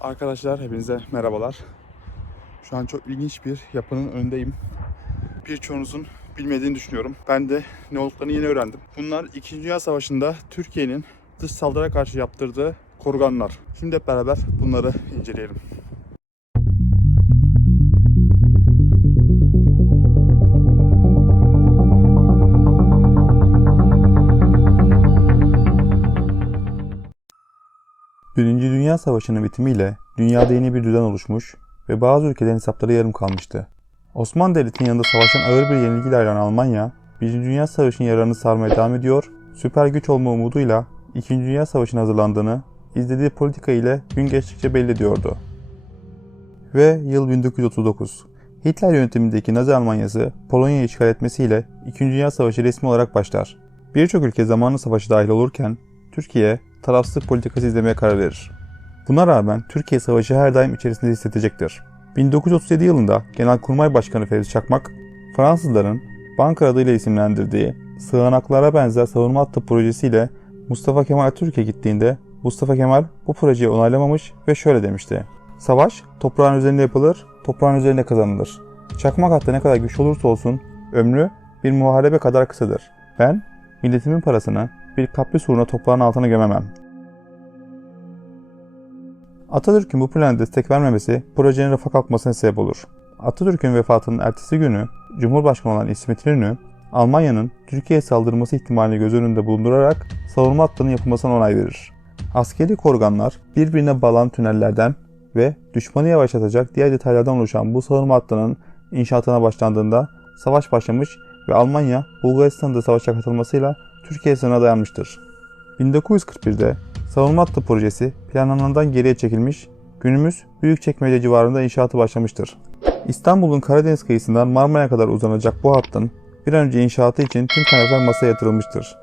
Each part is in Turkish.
Arkadaşlar hepinize merhabalar. Şu an çok ilginç bir yapının önündeyim. Birçoğunuzun bilmediğini düşünüyorum. Ben de ne olduklarını yeni öğrendim. Bunlar 2. Dünya Savaşı'nda Türkiye'nin dış saldırıya karşı yaptırdığı koruganlar. Şimdi hep beraber bunları inceleyelim. Birinci Dünya Savaşı'nın bitimiyle dünyada yeni bir düzen oluşmuş ve bazı ülkelerin hesapları yarım kalmıştı. Osmanlı Devleti'nin yanında savaşan ağır bir yenilgiyle ayrılan Almanya, Birinci Dünya Savaşı'nın yararını sarmaya devam ediyor, süper güç olma umuduyla İkinci Dünya Savaşı'na hazırlandığını izlediği politika ile gün geçtikçe belli ediyordu. Ve yıl 1939. Hitler yönetimindeki Nazi Almanyası Polonya'yı işgal etmesiyle İkinci Dünya Savaşı resmi olarak başlar. Birçok ülke zamanlı savaşı dahil olurken Türkiye tarafsızlık politikası izlemeye karar verir. Buna rağmen Türkiye savaşı her daim içerisinde hissedecektir. 1937 yılında Genelkurmay Başkanı Fevzi Çakmak, Fransızların Banka adıyla isimlendirdiği sığınaklara benzer savunma hattı projesiyle Mustafa Kemal Türkiye gittiğinde Mustafa Kemal bu projeyi onaylamamış ve şöyle demişti. Savaş toprağın üzerinde yapılır, toprağın üzerinde kazanılır. Çakmak hattı ne kadar güçlü olursa olsun ömrü bir muharebe kadar kısadır. Ben milletimin parasını bir kapris uğruna toprağın altına gömemem. Atatürk'ün bu plana destek vermemesi projenin rafa kalkmasına sebep olur. Atatürk'ün vefatının ertesi günü Cumhurbaşkanı olan İsmet İnönü, Almanya'nın Türkiye'ye saldırması ihtimalini göz önünde bulundurarak savunma hattının yapılmasına onay verir. Askeri korganlar birbirine bağlanan tünellerden ve düşmanı yavaşlatacak diğer detaylardan oluşan bu savunma hattının inşaatına başlandığında savaş başlamış ve Almanya Bulgaristan'da savaşa katılmasıyla Türkiye sınırına dayanmıştır. 1941'de savunma hattı projesi planlanandan geriye çekilmiş, günümüz Büyükçekmece civarında inşaatı başlamıştır. İstanbul'un Karadeniz kıyısından Marmara'ya kadar uzanacak bu hattın bir an önce inşaatı için tüm kaynaklar masaya yatırılmıştır.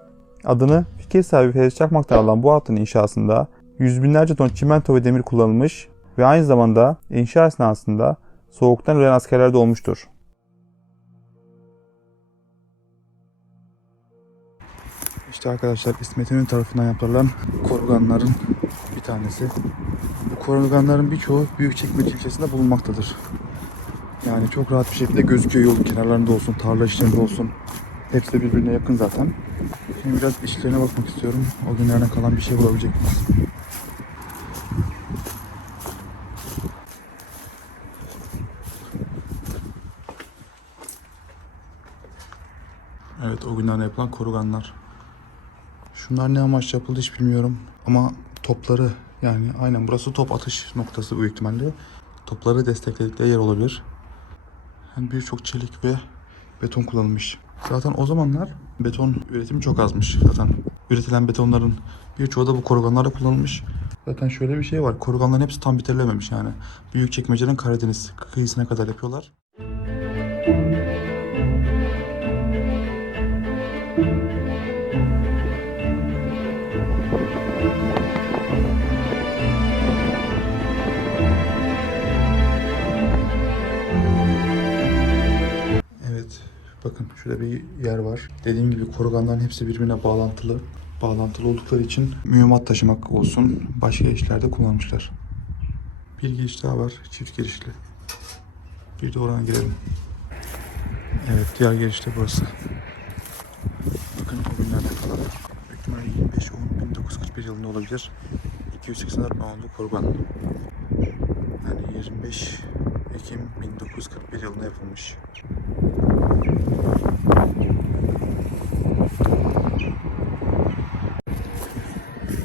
Adını fikir sahibi Fevzi Çakmak'tan alan bu hattın inşasında yüz binlerce ton çimento ve demir kullanılmış ve aynı zamanda inşa esnasında soğuktan ölen askerler de olmuştur. İşte arkadaşlar İsmet İnönü tarafından yaptırılan koruganların bir tanesi. Bu koruganların birçoğu Büyükçekmece ilçesinde bulunmaktadır. Yani çok rahat bir şekilde gözüküyor yolun kenarlarında olsun, tarla işlerinde olsun. Hepsi de birbirine yakın zaten. Şimdi biraz işlerine bakmak istiyorum. O günlerden kalan bir şey bulabilecek miyiz? Evet o günlerde yapılan koruganlar. Şunlar ne amaçla yapıldı hiç bilmiyorum. Ama topları yani aynen burası top atış noktası büyük ihtimalle. Topları destekledikleri yer olabilir. Yani birçok çelik ve beton kullanılmış. Zaten o zamanlar beton üretimi çok azmış. Zaten üretilen betonların birçoğu da bu koruganlarda kullanılmış. Zaten şöyle bir şey var. Koruganların hepsi tam bitirilememiş yani. Büyükçekmece'nin Karadeniz kıyısına kadar yapıyorlar. Bakın şurada bir yer var. Dediğim gibi koruganların hepsi birbirine bağlantılı. Bağlantılı oldukları için mühimmat taşımak olsun başka işlerde kullanmışlar. Bir giriş daha var. Çift girişli. Bir de oradan girelim. Evet diğer giriş de burası. Bakın o günlerde kalan. Büyük ihtimalle 25 10 1941 yılında olabilir. 284 poundlu kurban. Yani 25 Ekim 1941 yılında yapılmış.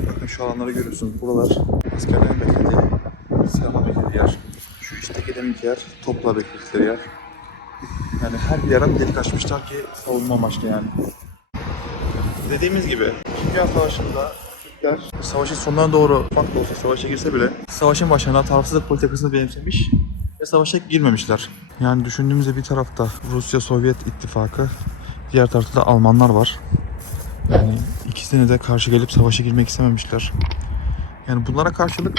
Bakın şu alanları görüyorsunuz. Buralar askerlerin beklediği, silahla beklediği yer. Şu içteki deminki yer, topla bekledikleri yer. Yani her bir yere delik açmışlar ki savunma amaçlı yani. Dediğimiz gibi 2. Dünya Savaşı'nda Türkler savaşın sonlarına doğru ufak da olsa savaşa girse bile savaşın başlarında tarafsızlık politikasını benimsemiş ve savaşa girmemişler. Yani düşündüğümüzde bir tarafta Rusya Sovyet ittifakı, diğer tarafta da Almanlar var. Yani ikisine de karşı gelip savaşa girmek istememişler. Yani bunlara karşılık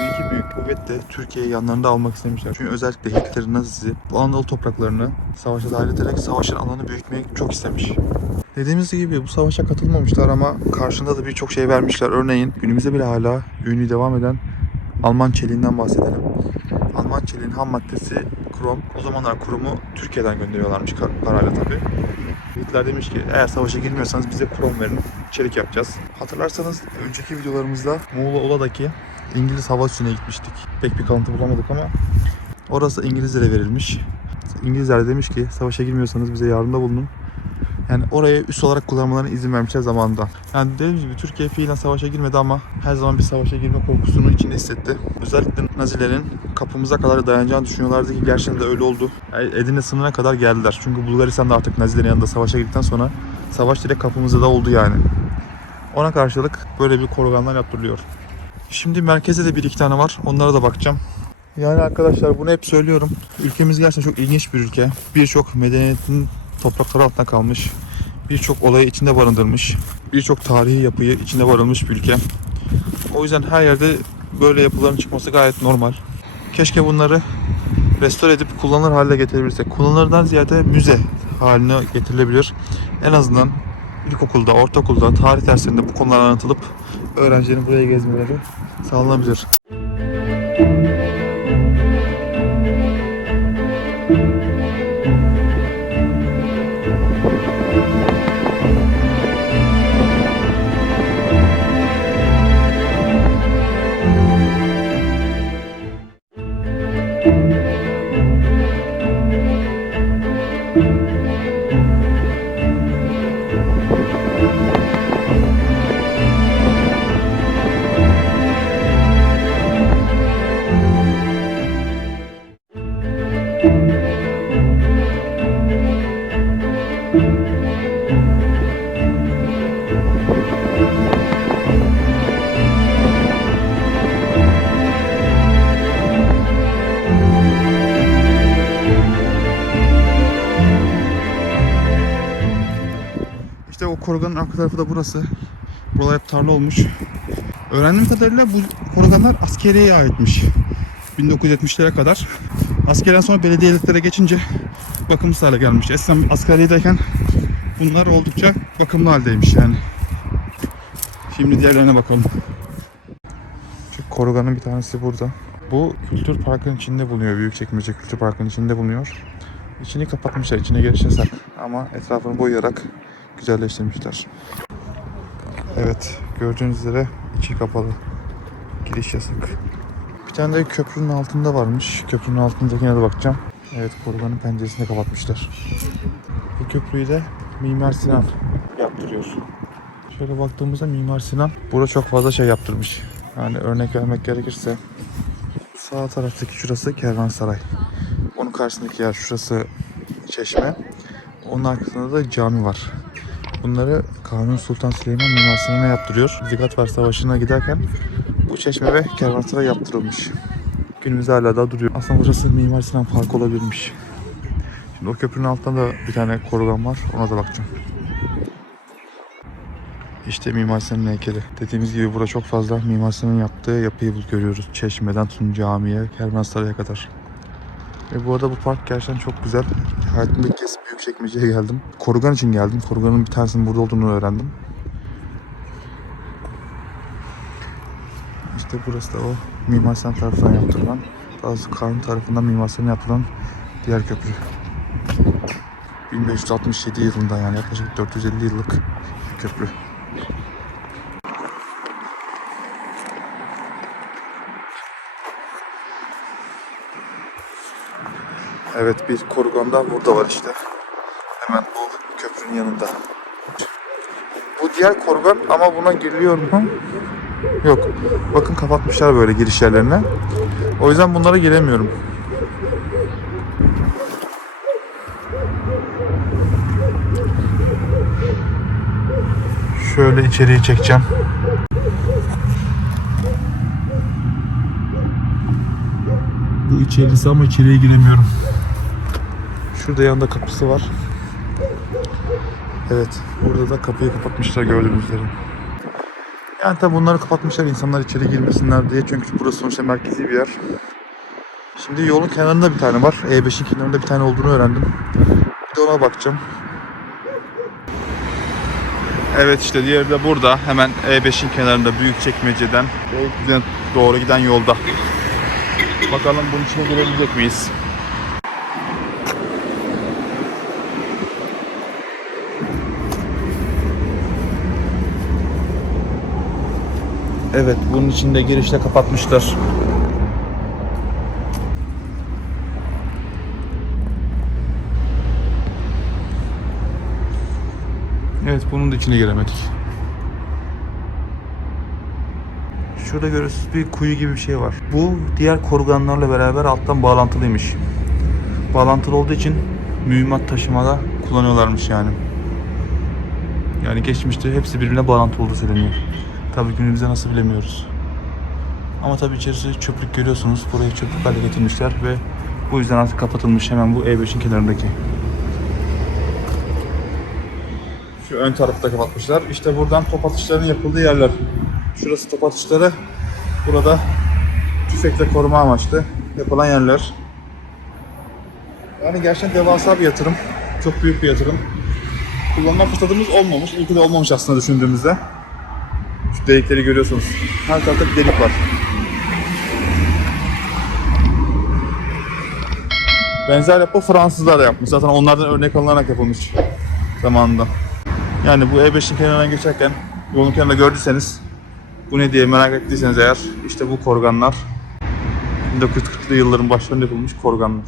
bu iki büyük kuvvet de Türkiye'yi yanlarında almak istemişler. Çünkü özellikle Hitler'in Nazi'si bu Anadolu topraklarını savaşa dahil ederek savaşın alanını büyütmeyi çok istemiş. Dediğimiz gibi bu savaşa katılmamışlar ama karşında da birçok şey vermişler. Örneğin günümüzde bile hala ünlü devam eden Alman çeliğinden bahsedelim. Alman çeliğin ham maddesi krom. O zamanlar kromu Türkiye'den gönderiyorlarmış parayla tabii. Hitler demiş ki eğer savaşa girmiyorsanız bize krom verin, çelik yapacağız. Hatırlarsanız önceki videolarımızda Muğla Ola'daki İngiliz hava üssüne gitmiştik. Pek bir kalıntı bulamadık ama orası İngilizlere verilmiş. İngilizler demiş ki savaşa girmiyorsanız bize yardımda bulunun. Yani oraya üs olarak kullanmalarına izin vermişler zamanında. Yani dediğim gibi Türkiye fiilen savaşa girmedi ama her zaman bir savaşa girme korkusunu içinde hissetti. Özellikle Nazilerin kapımıza kadar dayanacağını düşünüyorlardı ki gerçekten de öyle oldu. Yani Edirne sınırına kadar geldiler. Çünkü Bulgaristan da artık Nazilerin yanında savaşa girdikten sonra savaş direkt kapımızda da oldu yani. Ona karşılık böyle bir koruganlar yaptırılıyor. Şimdi merkezde de bir iki tane var. Onlara da bakacağım. Yani arkadaşlar bunu hep söylüyorum. Ülkemiz gerçekten çok ilginç bir ülke. Birçok medeniyetin toprakları altında kalmış. Birçok olayı içinde barındırmış. Birçok tarihi yapıyı içinde barındırmış bir ülke. O yüzden her yerde böyle yapıların çıkması gayet normal. Keşke bunları restore edip kullanılır hale getirebilirsek. Kullanılırdan ziyade müze haline getirilebilir. En azından ilkokulda, ortaokulda, tarih derslerinde bu konular anlatılıp öğrencilerin buraya gezmeleri sağlanabilir. Koruganın arka tarafı da burası. Buralar hep tarla olmuş. Öğrendiğim kadarıyla bu koruganlar askeriyeye aitmiş. 1970'lere kadar. Askerden sonra belediyeliklere geçince bakımsız hale gelmiş. Eskiden askeriyedeyken bunlar oldukça bakımlı haldeymiş yani. Şimdi diğerlerine bakalım. Şu koruganın bir tanesi burada. Bu kültür parkın içinde bulunuyor. Büyükçekmece Kültür Parkı'nın içinde bulunuyor. İçini kapatmışlar. İçine giriş yasak. Ama etrafını boyayarak güzelleştirmişler. Evet, gördüğünüz üzere içi kapalı. Giriş yasak. Bir tane de köprünün altında varmış. Köprünün altındakine de bakacağım. Evet, koruganın penceresini kapatmışlar. Bu köprüyü de Mimar Sinan yaptırıyor. Şöyle baktığımızda Mimar Sinan burada çok fazla şey yaptırmış. Yani örnek vermek gerekirse sağ taraftaki şurası Kervansaray. Onun karşısındaki yer şurası Çeşme. Onun arkasında da cami var. Bunları Kanuni Sultan Süleyman Mimar Sinan'a yaptırıyor. Zigat Savaşı'na giderken bu çeşme ve kervansaray yaptırılmış. Günümüzde hala da duruyor. Aslında burası Mimar Sinan Parkı olabilirmiş. Şimdi o köprünün altında da bir tane korugan var. Ona da bakacağım. İşte Mimar Sinan'ın heykeli. Dediğimiz gibi burada çok fazla Mimar Sinan'ın yaptığı yapıyı görüyoruz. Çeşmeden tutun camiye, kervansaraya kadar. Ve bu arada bu park gerçekten çok güzel. Hayatımda Büyükçekmece'ye geldim. Korugan için geldim. Koruganın bir tanesinin burada olduğunu öğrendim. İşte burası da o Mimar Sinan tarafından yaptırılan, doğrusu Kanun tarafından Mimar Sinan yapılan diğer köprü. 1567 yılında yani yaklaşık 450 yıllık köprü. Evet bir korugan da burada var işte. Yanında. Bu diğer korugan ama buna giriliyor mu? Yok. Bakın kapatmışlar böyle giriş yerlerine. O yüzden bunlara giremiyorum. Şöyle içeriye çekeceğim. Bu içerisi ama içeriye giremiyorum. Şurada yanında kapısı var. Evet, burada da kapıyı kapatmışlar gördüğünüz üzere. Yani tabi bunları kapatmışlar insanlar içeri girmesinler diye çünkü burası sonuçta merkezi bir yer. Şimdi yolun kenarında bir tane var. E5'in kenarında bir tane olduğunu öğrendim. Bir de ona bakacağım. Evet işte diğeri de burada. Hemen E5'in kenarında Büyükçekmece'den Beylikdüzü'ne Doğru giden yolda. Bakalım bunun içine girebilecek miyiz? Evet, bunun içinde girişte kapatmışlar. Evet, bunun da içine giremedik. Şurada görüyorsunuz bir kuyu gibi bir şey var. Bu diğer korganlarla beraber alttan bağlantılıymış. Bağlantılı olduğu için mühimmat taşımada kullanıyorlarmış yani. Yani geçmişte hepsi birbirine bağlantı olduğu söyleniyor. Tabii günümüzde nasıl bilemiyoruz. Ama tabii içerisi çöplük görüyorsunuz. Burayı çöplük hale getirmişler ve bu yüzden artık kapatılmış hemen bu E5'in kenarındaki. Şu ön tarafta kapatmışlar. İşte buradan top atışlarının yapıldığı yerler. Şurası top atışları. Burada tüfekle koruma amaçlı yapılan yerler. Yani gerçekten devasa bir yatırım. Çok büyük bir yatırım. Kullanma fırsatımız olmamış. İyi ki de olmamış aslında düşündüğümüzde. Delikleri görüyorsunuz. Her tarafta bir delik var. Benzer yapı Fransızlar da yapmış. Zaten onlardan örnek alınarak yapılmış zamanında. Yani bu E5'in kenarından geçerken yolun kenarında gördüyseniz bu ne diye merak ettiyseniz eğer işte bu korganlar 1940'lı yılların başlarında yapılmış korganlar.